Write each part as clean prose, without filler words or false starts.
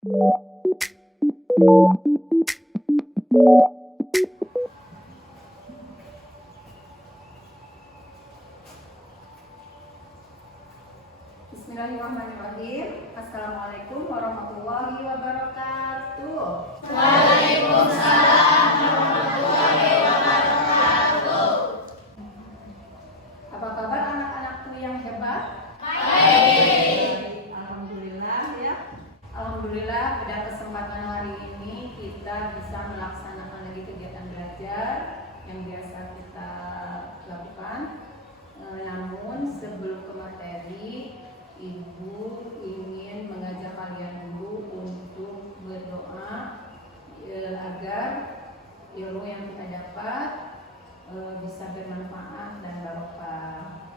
Bismillahirrahmanirrahim. Assalamualaikum warahmatullahi wabarakatuh. Waalaikumsalam warahmatullahi wabarakatuh. Apa kabar anak-anakku yang hebat? Baik. Alhamdulillah ya. Alhamdulillah pada kesempatan hari ini kita bisa melaksanakan lagi kegiatan belajar yang biasa kita lakukan. Namun sebelum ke materi, Ibu ingin mengajak kalian dulu untuk berdoa agar ilmu yang kita dapat bisa bermanfaat dan barokah.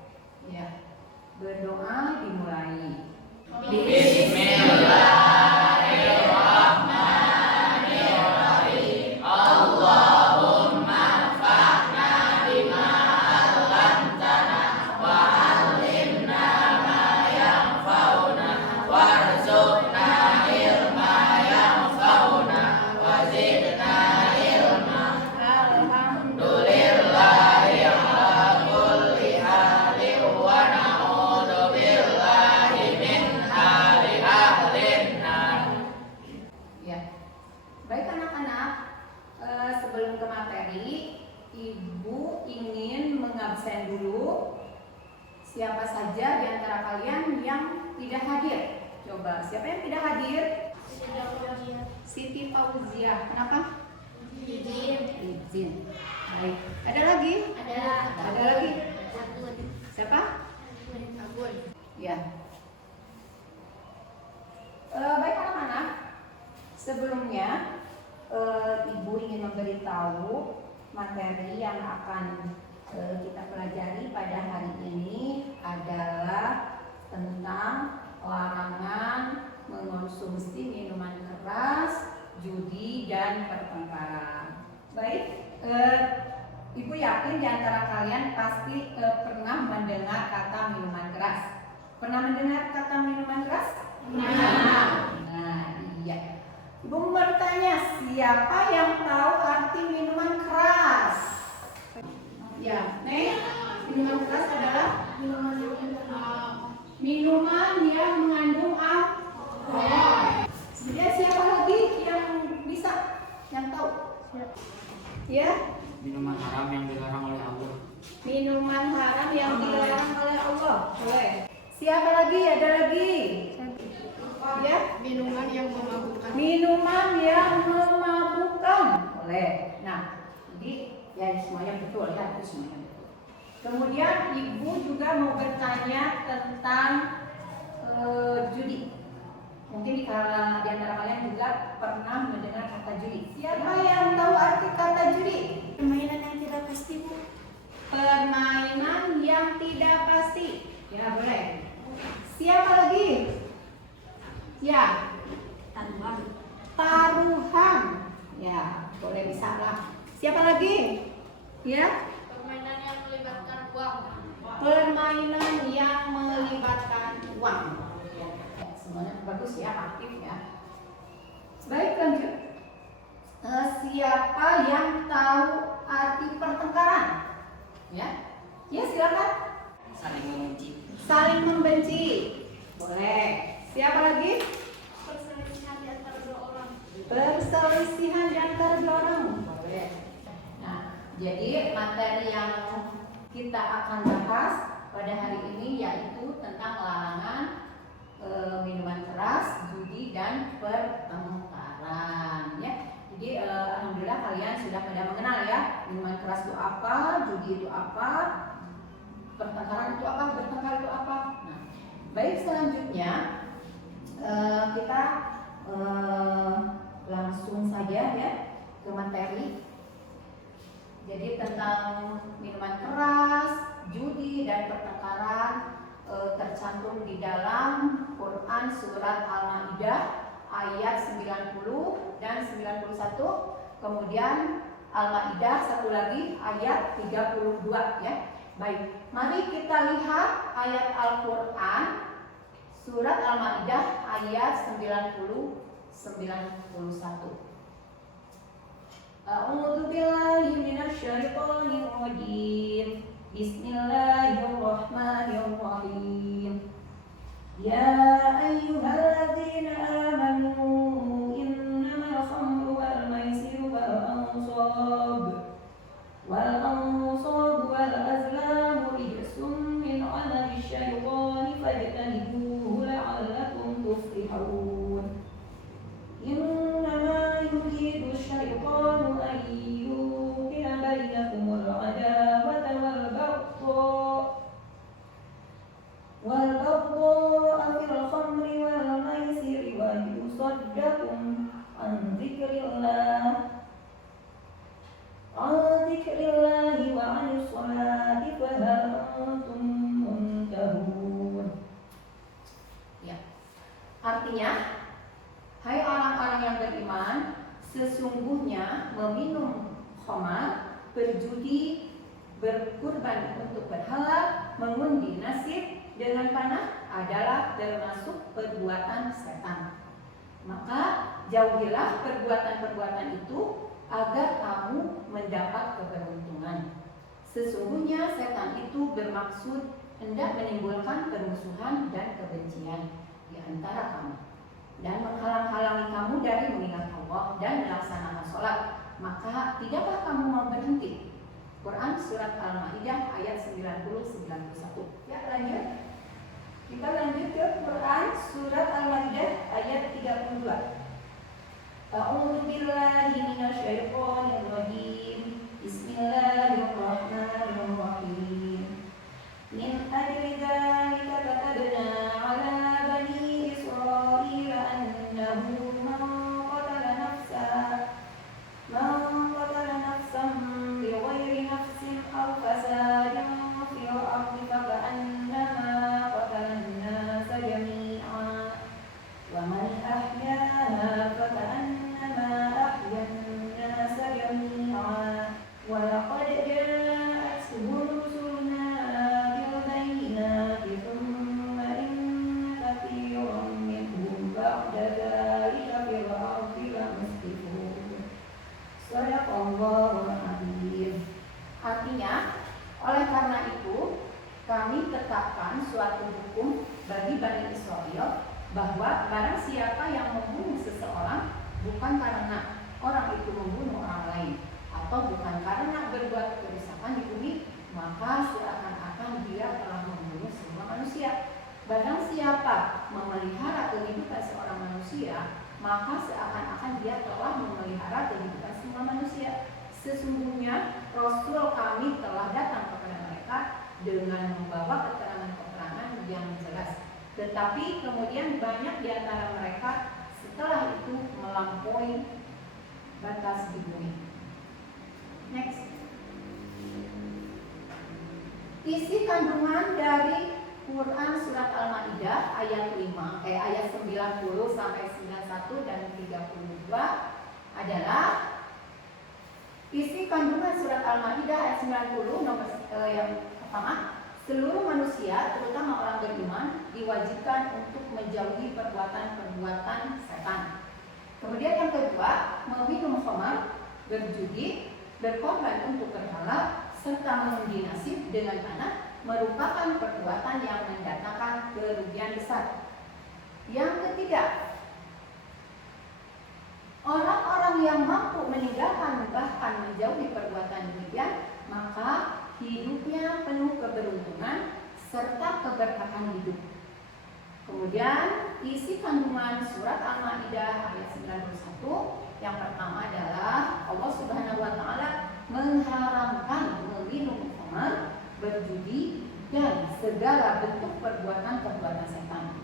Ya, berdoa dimulai. Bismillahirrahmanirrahim. Allahumma anfa'na bima 'allamtana wa 'allimna ma yanfa'una warzuqna ilma yanfa'una wa zidna ilma. Alhamdulillahi ala kulli halin wa na'udzu billahi min hali ahlin nar. Ya, baik anak-anak, sebelum ke materi, Ibu ingin mengabsen dulu siapa saja di antara kalian yang tidak hadir. Coba, siapa yang tidak hadir? Siti Fauziah. Kenapa? Izin. Baik. Ada lagi? Ada lagi? Siapa? Ya. Baik anak-anak, sebelumnya Ibu ingin memberitahu materi yang akan kita pelajari pada hari ini adalah tentang larangan mengonsumsi minuman keras, judi, dan pertengkaran. Baik, Ibu yakin di antara kalian pasti pernah mendengar kata minuman keras. Pernah mendengar kata minuman keras? Nah, iya. Ibu mau bertanya, siapa yang tahu arti minuman keras? Ya, Neng, minuman keras adalah minuman yang mengandung alkohol. Kemudian siapa lagi yang bisa, yang tahu? Ya, Minuman haram yang dilarang oleh Allah. minuman haram yang dilarang oleh Allah. Boleh. Siapa lagi? Ada lagi? Ya, Minuman yang memabukkan. minuman yang memabukkan. Boleh. Nah, jadi ya semuanya betul ya, itu semuanya betul. Kemudian Ibu juga mau bertanya tentang judi. Mungkin di antara kalian juga pernah mendengar kata judi. Siapa yang tahu arti kata judi? Permainan yang tidak pasti, Bu. Permainan yang tidak pasti. Ya, boleh. Siapa lagi? Ya, taruhan. Ya, boleh, bisa lah. Siapa lagi? Ya, Permainan yang melibatkan uang. permainan yang melibatkan uang. Ya, semuanya bagus ya, aktif ya. Baik, lanjut. Siapa yang tahu arti pertengkaran? Ya, ya silakan. Saling membenci. Saling membenci. Boleh. Siapa lagi? Perselisihan di antara dua orang. Perselisihan di antara dua orang. Boleh. Nah, jadi materi yang kita akan bahas pada hari ini yaitu tentang larangan minuman keras, judi, dan pertengkaran. Ya. Jadi alhamdulillah kalian sudah pada mengenal ya minuman keras itu apa, judi itu apa, pertengkaran itu apa, bertengkar itu apa. Nah, baik, selanjutnya kita langsung saja ya ke materi. Jadi tentang minuman keras, judi, dan pertengkaran tercantum di dalam Quran surat Al-Maidah ayat 90 dan 91. Kemudian Al-Maidah satu lagi ayat 32 ya. Baik, mari kita lihat ayat Al-Quran surat Al-Maidah ayat 91. A'udzu billahi minasyaitonir rajim. Bismillahirrahmanirrahim. Ya ayyuhalladzina amanu innamal khamru wal maisiru wal ansab wal azlamu rijsun min 'amali syaitani fajtanibuhu la'allakum tuflihun. Innama yuridu syaitanu an yuqi'a bainakumul 'adawata wal baghdha'a fil khamri wal maisiri wa yusaddakum an dzikrillahi wa 'anis sholati fahal antum muntahun. Ya. Artinya, hai orang-orang yang beriman, sesungguhnya meminum khamar, berjudi, berkurban untuk berhala, mengundi nasib dengan panah adalah termasuk perbuatan setan. Maka jauhilah perbuatan-perbuatan itu agar kamu mendapat keberuntungan. Sesungguhnya setan itu bermaksud hendak menimbulkan permusuhan dan kebencian di antara kamu dan menghalang-halangi kamu dari mengingat Allah dan melaksanakan sholat. Maka tidakkah kamu mau berhenti? Quran Surat Al-Ma'idah ayat 90-91. Ya, lanjut. Kita lanjut ke Quran Surat Al-Ma'idah ayat 32. A'udzu billahi minasyaitonir rajim. Bismillahirrahmanirrahim. Min ajli dzalika katabna 'ala bani Israila annahu man qatala nafsan bighairi nafsin aw fasadin fil ardi faka'annama qatala an-nasa jami'an wa man ahyaha faka'annama ahya an-nasa jami'an wa laqad ja'atuhum rusuluna bil bayyinati thumma inna katsiran minhum ba'da dzalika fil ardi lamusrifun. Shadaqallahul adzim. Artinya, oleh karena itu kami tetapkan suatu hukum bagi Bani Israel bahwa barang siapa yang membunuh seseorang bukan karena orang itu membunuh orang lain atau bukan karena berbuat kerusakan di bumi, maka seakan-akan dia telah membunuh semua manusia. Barang siapa memelihara kehidupan seorang manusia, maka seakan-akan dia telah memelihara kehidupan semua manusia. Sesungguhnya Rasul kami telah datang kepada mereka dengan membawa keterangan-keterangan yang jelas. Tetapi kemudian banyak di antara mereka setelah itu melampaui batas di bumi. Next. Isi kandungan dari Quran Surat Al-Ma'idah ayat 90 sampai 91 dan 32 adalah isi kandungan Surat Al-Ma'idah ayat 90 yang pertama, seluruh manusia terutama orang beriman diwajibkan untuk menjauhi perbuatan-perbuatan setan. Kemudian yang kedua, meminum khamar, berjudi, berkorban untuk berhala, serta mengundi nasib dengan tanah merupakan perbuatan yang mendatangkan kerugian besar. Yang ketiga, orang-orang yang mampu meninggalkan bahkan menjauhi perbuatan demikian, maka hidupnya penuh keberuntungan serta keberkahan hidup. Kemudian isi kandungan surat Al-Ma'idah ayat 91 yang pertama adalah Allah Subhanahu wa taala mengharamkan meminum khamar, berjudi dan segala bentuk perbuatan-perbuatan setan.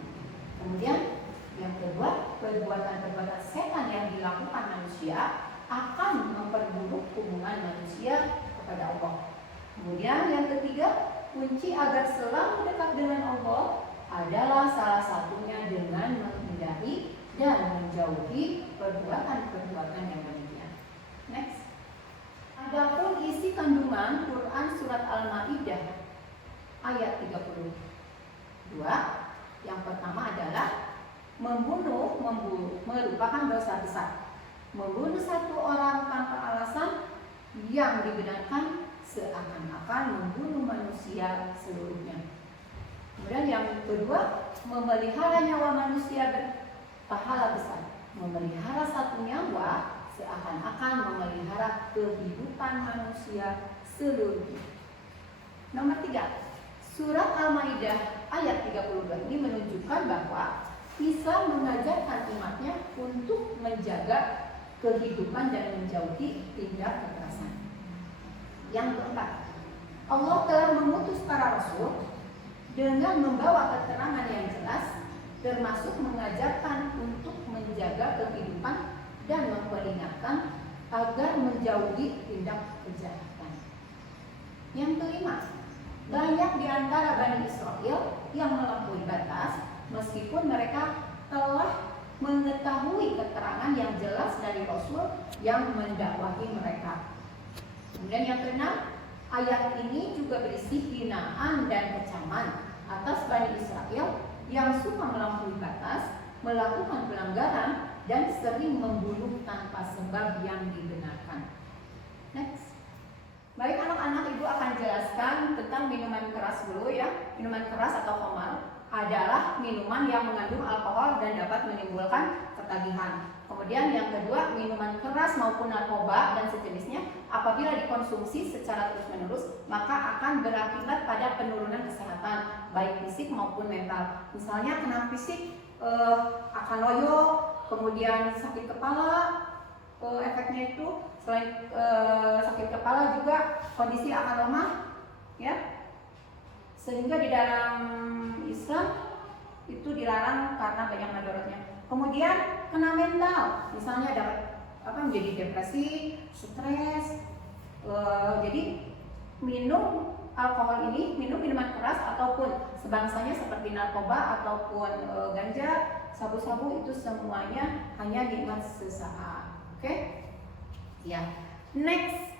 Kemudian yang kedua, perbuatan-perbuatan setan yang dilakukan manusia akan memperburuk hubungan manusia kepada Allah. Kemudian yang ketiga, kunci agar selalu dekat dengan Allah adalah salah satunya dengan menghindari dan menjauhi perbuatan-perbuatan yang demikian. Next. Adapun isi kandungan Quran Surat Al-Ma'idah ayat 32, yang pertama adalah membunuh merupakan dosa besar. Membunuh satu orang tanpa alasan yang dibenarkan seakan-akan membunuh manusia seluruhnya. Kemudian yang kedua, memelihara nyawa manusia berpahala besar. Memelihara satu nyawa seakan-akan memelihara kehidupan manusia seluruhnya. Nomor 3, surat Al-Maidah ayat 32 ini menunjukkan bahwa Isa mengajarkan umatnya untuk menjaga kehidupan dan menjauhi tindak kekerasan. Yang keempat, Allah telah mengutus para rasul dengan membawa keterangan yang jelas, termasuk mengajarkan untuk menjaga kehidupan dan memperingatkan agar menjauhi tindak kejahatan. Yang kelima, banyak di antara Bani Israel yang melampaui batas meskipun mereka telah mengetahui keterangan yang jelas dari Rasul yang mendakwahi mereka. Kemudian yang keenam, ayat ini juga berisi hinaan dan kecaman atas Bani Israel yang suka melampaui batas, melakukan pelanggaran, dan sering membunuh tanpa sebab yang dibenarkan. Next. Baik anak-anak, ibu akan jelaskan tentang minuman keras dulu ya. Minuman keras atau khamar adalah minuman yang mengandung alkohol dan dapat menimbulkan ketagihan. Kemudian yang kedua, minuman keras maupun narkoba dan sejenisnya apabila dikonsumsi secara terus-menerus maka akan berakibat pada penurunan kesehatan baik fisik maupun mental. Misalnya kena fisik akan loyo, kemudian sakit kepala, efeknya itu selain sakit kepala juga kondisi akan lemah, ya. Sehingga di dalam Islam itu dilarang karena banyak madaratnya. Kemudian kena mental, misalnya dapat menjadi depresi, stres. Jadi minum alkohol ini, minum minuman keras ataupun sebangsanya seperti narkoba ataupun ganja, sabu-sabu itu semuanya hanya nikmat sesaat. Oke? Ya. Next.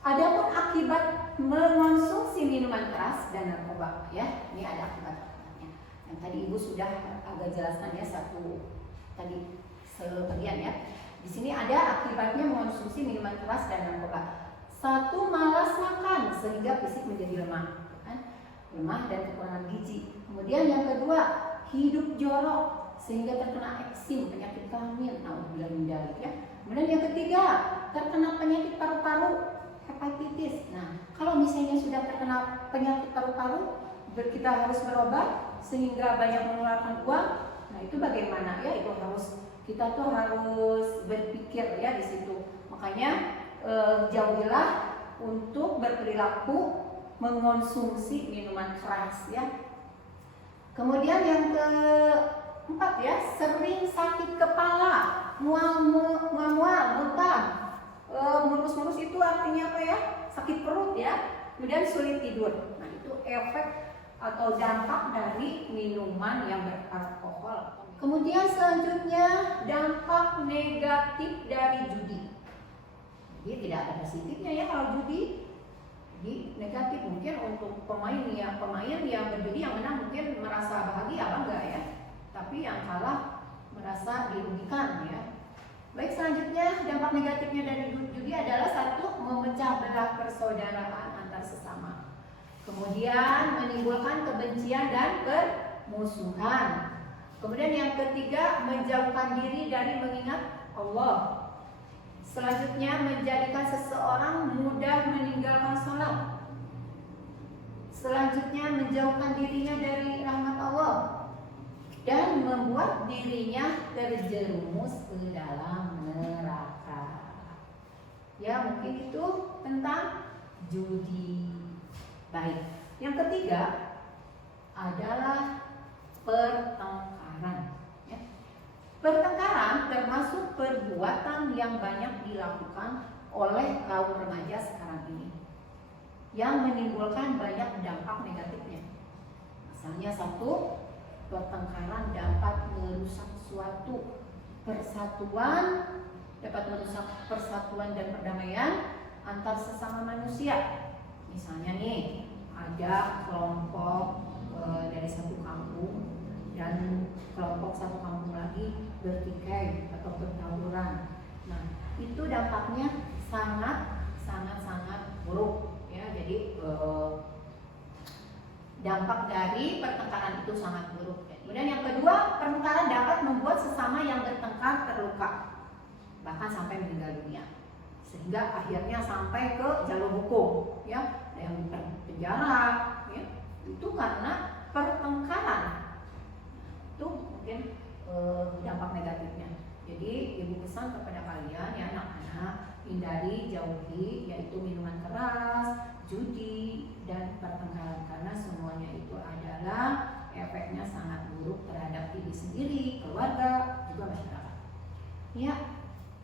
Adapun akibat mengonsumsi minuman keras dan narkoba, ya, ini ada akibat-akibatnya. Yang tadi ibu sudah agak jelaskan ya satu tadi sebagian ya. Di sini ada akibatnya mengonsumsi minuman keras dan narkoba. Satu, malas makan sehingga fisik menjadi lemah, kan? Lemah dan kekurangan gizi. Kemudian yang kedua, hidup jorok sehingga terkena eksim, penyakit kelamin, naudzubillah min dzalik ya. Kemudian yang ketiga, terkena penyakit paru-paru, hepatitis. Nah, kalau misalnya sudah terkena penyakit paru-paru, kita harus berobat sehingga banyak mengeluarkan uang. Nah, itu bagaimana ya? Itu kita tuh harus berpikir ya di situ. Makanya jauhilah untuk berperilaku mengonsumsi minuman keras ya. Kemudian yang keempat ya, sering sakit kepala, mual, muntah. Murus-murus itu artinya apa ya? Sakit perut ya. Kemudian sulit tidur. Nah, itu efek atau dampak dari minuman yang beralkohol. Kemudian selanjutnya dampak negatif dari judi. Jadi tidak ada positifnya ya kalau judi. Jadi negatif mungkin untuk pemain yang berjudi yang menang mungkin merasa bahagia bangga ya. Tapi yang kalah merasa dirugikan ya. Baik, selanjutnya dampak negatifnya dari judi adalah satu, memecah belah persaudaraan antar sesama. Kemudian menimbulkan kebencian dan permusuhan. Kemudian yang ketiga, menjauhkan diri dari mengingat Allah. Selanjutnya menjadikan seseorang mudah meninggalkan sholat. Selanjutnya menjauhkan dirinya dari rahmat Allah dan membuat dirinya terjerumus ke dalam neraka. Ya, mungkin itu tentang judi. Baik. Yang ketiga adalah pertengkaran. Ya. Pertengkaran termasuk perbuatan yang banyak dilakukan oleh kaum remaja sekarang ini, yang menimbulkan banyak dampak negatifnya. Misalnya satu, pertengkaran dapat merusak suatu persatuan, dapat merusak persatuan dan perdamaian antar sesama manusia. Misalnya nih, ada kelompok dari satu kampung dan kelompok satu kampung lagi bertikai atau bertawuran. Nah, itu dampaknya sangat buruk ya. Jadi dampak dari pertengkaran itu sangat buruk. Kemudian yang kedua, pertengkaran dapat membuat sesama yang bertengkar terluka, bahkan sampai meninggal dunia, sehingga akhirnya sampai ke jalur hukum ya, ada yang penjara ya, itu karena pertengkaran. Itu mungkin dampak negatifnya. Jadi ibu pesan kepada kalian ya anak-anak, hindari, jauhi yaitu minuman keras, judi, dan pertengkaran, karena semuanya itu adalah efeknya sangat buruk terhadap diri sendiri, keluarga, juga masyarakat. Ya.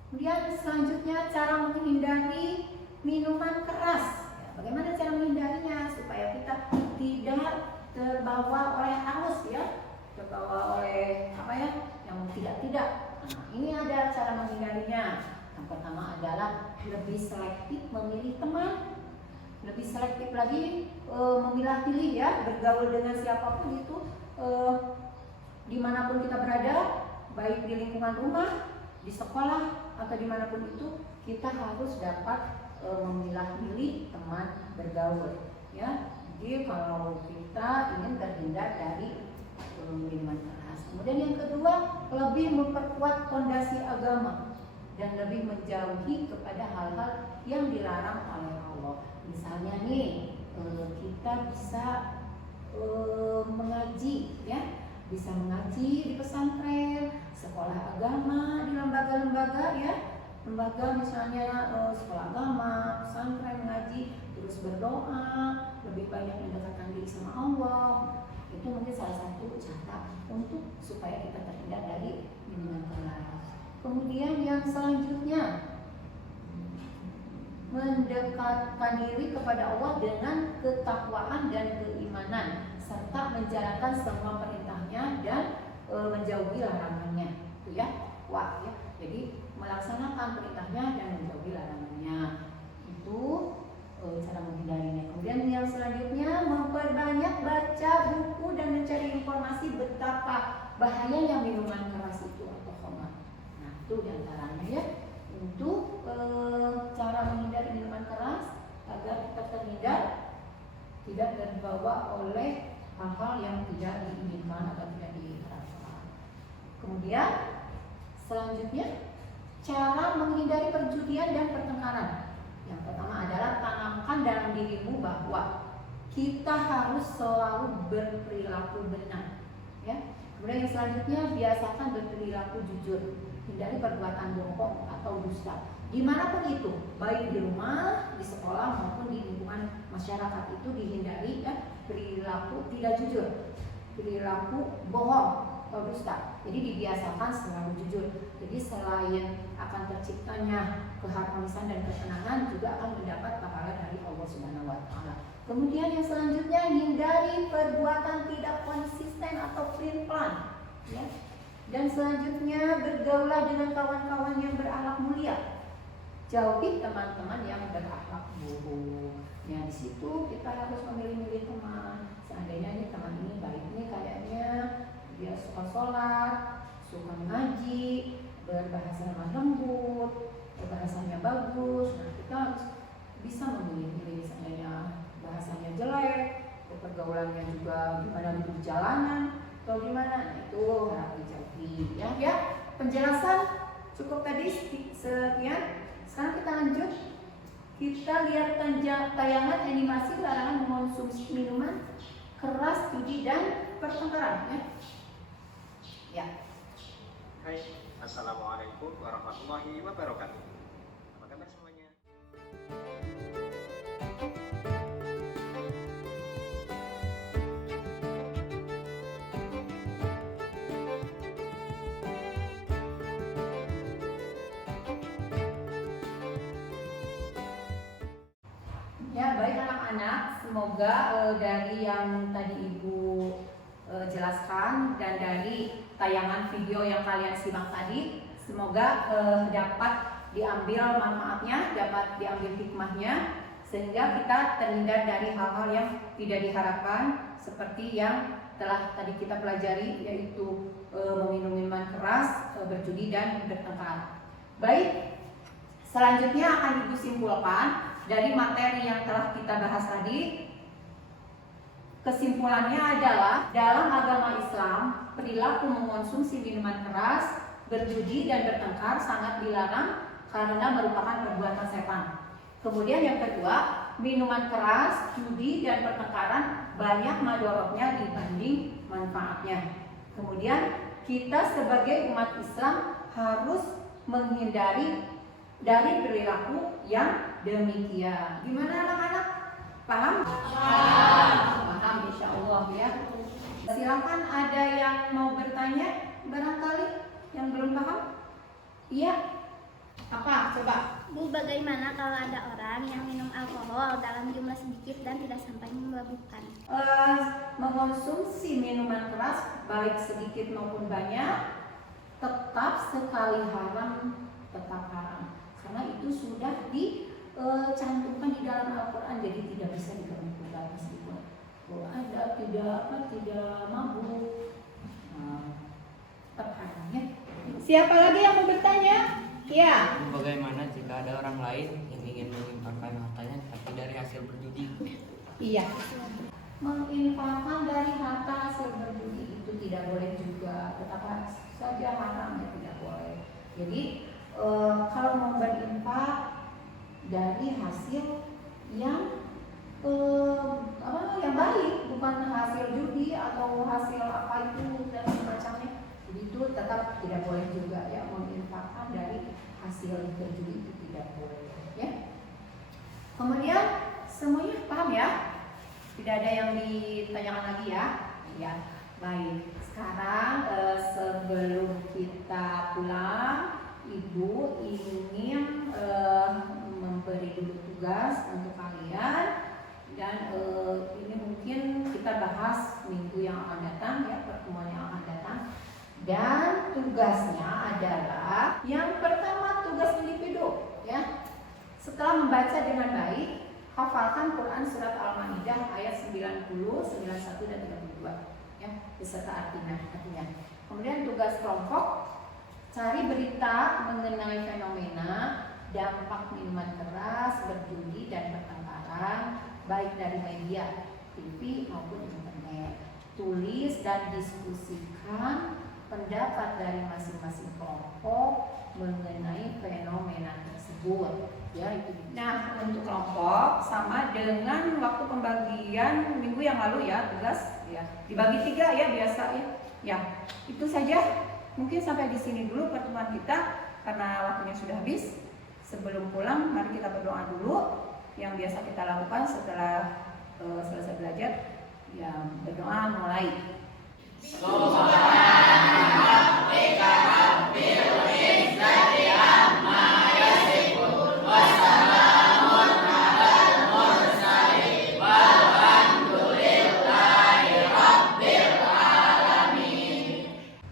Kemudian selanjutnya cara menghindari minuman keras. Ya, bagaimana cara menghindarinya supaya kita tidak terbawa oleh arus ya, terbawa oleh apa ya, yang tidak. Nah, ini ada cara menghindarinya. Yang pertama adalah lebih selektif memilih teman, lebih selektif lagi memilah-pilih ya, bergaul dengan siapapun itu, dimanapun kita berada, baik di lingkungan rumah, di sekolah, atau dimanapun itu, kita harus dapat memilah-pilih teman bergaul ya. Jadi kalau kita ingin terhindar dari minuman keras. Kemudian yang kedua, lebih memperkuat fondasi agama dan lebih menjauhi kepada hal-hal yang dilarang oleh Allah. Misalnya nih, kita bisa mengaji ya, bisa mengaji di pesantren, sekolah agama, di lembaga-lembaga ya, lembaga misalnya sekolah agama, pesantren, mengaji, terus berdoa, lebih banyak mendekatkan diri sama Allah. Itu mungkin salah satu cara untuk supaya kita terhindar dari minuman keras. Kemudian yang selanjutnya, mendekatkan diri kepada Allah dengan ketakwaan dan keimanan, serta menjalankan semua perintahnya dan menjauhi larangannya. Itu ya, wah ya. Jadi melaksanakan perintahnya dan menjauhi larangannya. Itu cara menghindarinya. Kemudian yang selanjutnya, memperbanyak baca buku dan mencari informasi betapa bahayanya minuman keras itu atau khamar. Nah, itu diantaranya ya, untuk cara menghindari minuman keras agar kita terhindar tidak terbawa oleh hal-hal yang tidak diinginkan atau tidak diharapkan. Kemudian selanjutnya, cara menghindari perjudian dan pertengkaran. Yang pertama adalah tanamkan dalam dirimu bahwa kita harus selalu berperilaku benar ya. Kemudian yang selanjutnya, biasakan berperilaku jujur, hindari perbuatan bohong atau dusta dimanapun itu, baik di rumah, di sekolah maupun di lingkungan masyarakat. Itu dihindari ya, perilaku tidak jujur, perilaku bohong atau dusta. Jadi dibiasakan selalu jujur. Jadi selain akan terciptanya keharmonisan dan ketenangan, juga akan mendapat pahala dari Allah Subhanahu wa taala. Kemudian yang selanjutnya, hindari perbuatan tidak konsisten atau pelin-pelan ya. Dan selanjutnya, bergaulah dengan kawan-kawan yang berakhlak mulia. Jauhi teman-teman yang berakhlak buruk. Ya, di situ kita harus memilih-milih teman. Seandainya nih teman ini baik nih, kayaknya dia suka sholat, suka mengaji, berbahasa lemah lembut, bahasanya bagus. Nah, kita harus bisa memilih-milih. Seandainya bahasanya jelek, pergaulannya juga gimana di jalanan atau gimana, nah, itu harus dijauhi ya. Ya, penjelasan cukup tadi sekian. Sekarang kita lanjut. Kita lihat tayangan animasi larangan mengonsumsi minuman keras, judi, dan pertengkaran ya. Ya. Hai, assalamualaikum warahmatullahi wabarakatuh. Apa kabar semuanya? Ya, baik anak-anak, semoga dari yang tadi Ibu jelaskan dan dari tayangan video yang kalian simak tadi, semoga dapat diambil manfaatnya, dapat diambil hikmahnya, sehingga kita terhindar dari hal-hal yang tidak diharapkan seperti yang telah tadi kita pelajari, yaitu meminum minuman keras, berjudi dan bertengkar. Baik, selanjutnya akan Ibu simpulkan dari materi yang telah kita bahas tadi. Kesimpulannya adalah dalam agama Islam, perilaku mengonsumsi minuman keras, berjudi dan bertengkar sangat dilarang karena merupakan perbuatan setan. Kemudian yang kedua, minuman keras, judi dan pertengkaran banyak madorotnya dibanding manfaatnya. Kemudian kita sebagai umat Islam harus menghindari dari perilaku yang demikian. Gimana anak-anak? Paham? Paham insya Allah ya. Silakan, ada yang mau bertanya barangkali yang belum paham? Iya. Apa? Coba. Bu, bagaimana kalau ada orang yang minum alkohol dalam jumlah sedikit dan tidak sampai memabukkan? Mengonsumsi minuman keras baik sedikit maupun banyak tetap sekali haram, tetap haram. Karena itu sudah dicantumkan di dalam Al-Quran, jadi tidak bisa digabung-gabung meskipun ada tidak mabuk. Tetap haram ya. Siapa lagi yang mau bertanya? Ya. Bagaimana jika ada orang lain yang ingin menginfakkan hartanya tapi dari hasil berjudi? Iya. Menginfakkan dari harta hasil berjudi itu tidak boleh juga, tetap saja haram ya, tidak boleh. Jadi kalau mau berinfak dari hasil yang yang baik, bukan hasil judi atau hasil apa itu dan semacamnya, itu tetap tidak boleh juga ya. Menginfakkan dari hasil berjudi itu tidak boleh ya. Kemudian semuanya paham ya? Tidak ada yang ditanyakan lagi ya? Ya, baik. Sekarang sebelum kita pulang, Ibu ingin memberi dulu tugas untuk kalian. Dan ini mungkin kita bahas minggu yang akan datang ya, pertemuan yang akan datang. Dan tugasnya adalah yang pertama, tugas individu ya. Setelah membaca dengan baik, hafalkan Quran surat Al-Maidah ayat 90, 91 dan 32 ya, beserta artinya. Kemudian tugas kelompok, cari berita mengenai fenomena dampak minuman keras, berjudi dan pertengkaran baik dari media, TV maupun internet. Tulis dan diskusikan pendapat dari masing-masing kelompok mengenai fenomena tersebut ya, itu. Nah, untuk kelompok sama dengan waktu pembagian minggu yang lalu ya, tugas ya dibagi 3 ya biasa ya. Ya, itu saja. Mungkin sampai di sini dulu pertemuan kita karena waktunya sudah habis. Sebelum pulang, mari kita berdoa dulu. Yang biasa kita lakukan setelah selesai belajar, ya berdoa mulai.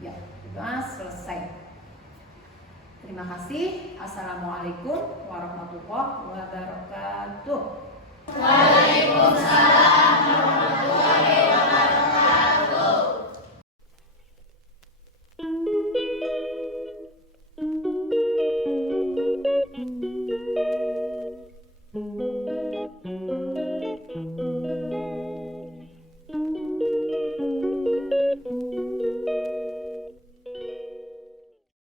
Ya, berdoa selesai. Terima kasih. Assalamualaikum warahmatullahi wabarakatuh. Waalaikumsalam warahmatullahi wabarakatuh.